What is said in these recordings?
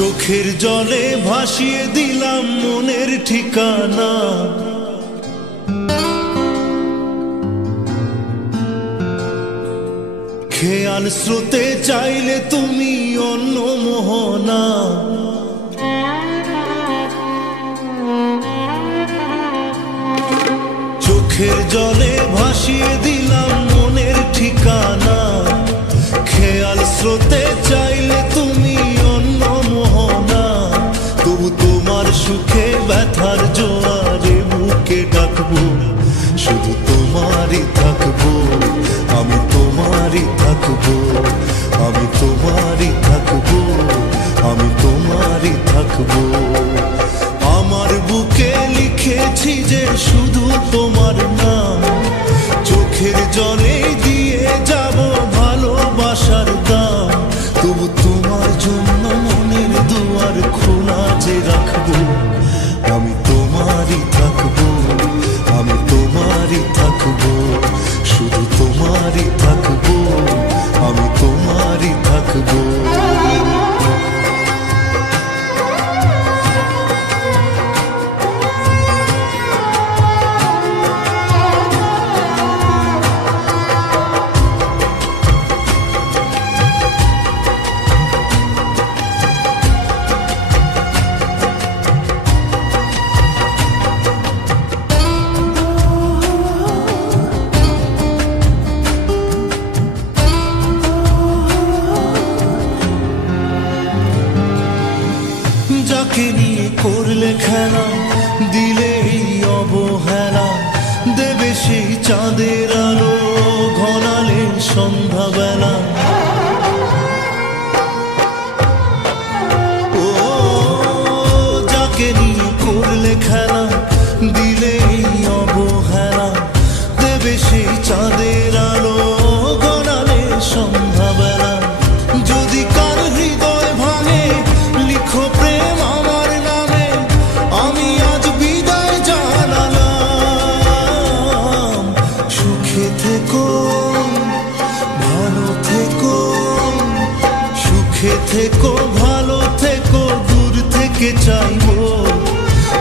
চোখের জলে ভাসিয়ে দিলাম মনের ঠিকানা। খেয়াল স্রোতে চাইলে তুমি অন্য মোহনা। চোখের জলে ভাসিয়ে দিলাম মনের ঠিকানা। খেয়াল স্রোতে চাইলে তুমি অন্য মোহনা। তবু তোমার সুখে ব্যথার জোয়ারে বুকে ডাকবো, শুধু তোমারই থাকবো, আমি তোমারই থাকবো, আমি তোমারই থাকবো, আমি তোমারই থাকবো। আমার বুকে লিখেছি যে শুধু তোমার নাম, চোখের জলে দিয়ে যাব ভালোবাসার দাম। তবু তোমার জন্য মনের দুয়ার খোলা যে রাখবো, আমি তোমারই থাকবো, আমি তোমারই থাকবো, শুধু তোমারই থাকবো, আমি তোমারই থাকবো। যাকে নিয়ে করলে খেলা, দিলে অবহেলা, দেবে সেই চাঁদের আলো ঘনালে সন্ধ্যাবেলা। ও যাকে নিয়ে করলে খেলা, দিলে অবহেলা, দেবে সেই চাঁদের আলো ঘনালে সন্ধ্যাবেলা। যদি কার হৃদয় ভাঙে লিখো প্রেম আমার নামে, আমি আজ বিদায় জানালাম। সুখে থেকো, ভালো থেকো, সুখে থেকো, ভালো থেকো, দূর থেকে চাইবো।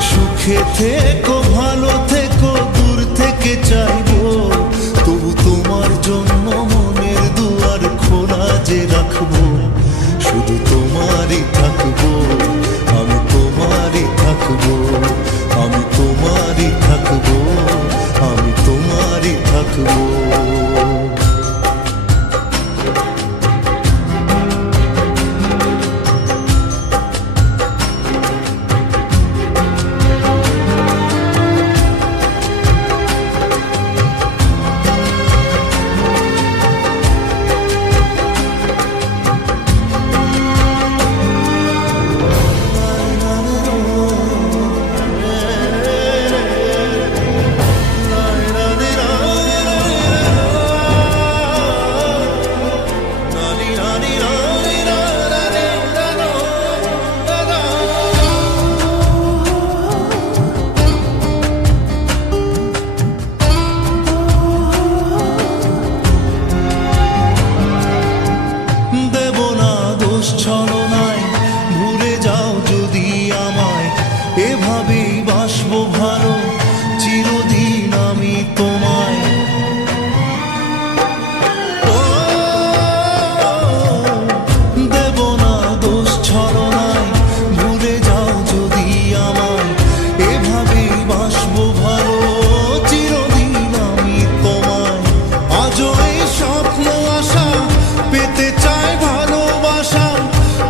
সুখে থেকো, ভালো থেকো, দূর থেকে চাইবো। তবু তোমার জন্য মনের দুয়ার খোলা যে রাখবো, শুধু তোমারই থাকবো, আমি তোমারই থাকবো, আমি তোমারই থাকবো, আমি তোমারই থাকবো। ছলনায় ভুলে যাও যদি আমায়, এভাবেই বাসবো ভালো চিরদিন আমি তোমায়। দেব না দোষ ছলনায়, ভুলে যাও যদি আমায়, এভাবেই বাসবো ভালো চিরদিন আমি তোমায়। আজও এই স্বপ্ন আশা পেতে চাই ভালোবাসা,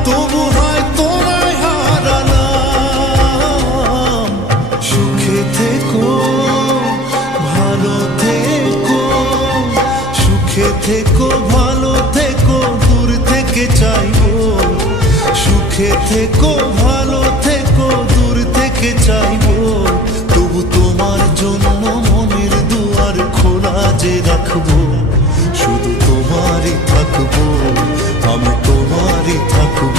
তবু হয় তোমায় হারালাম। সুখে থেকো, ভালো থেকো, সুখে থেকো, ভালো থেকো, দূর থেকে চাইবো। সুখে থেকো, ভালো থেকো, দূর থেকে চাইবো। তবু তোমার জন্য মনের দুয়ার খোলা যে রাখবো, শুধু তোমারই থাকবো, আমি তোমারই থাকবো।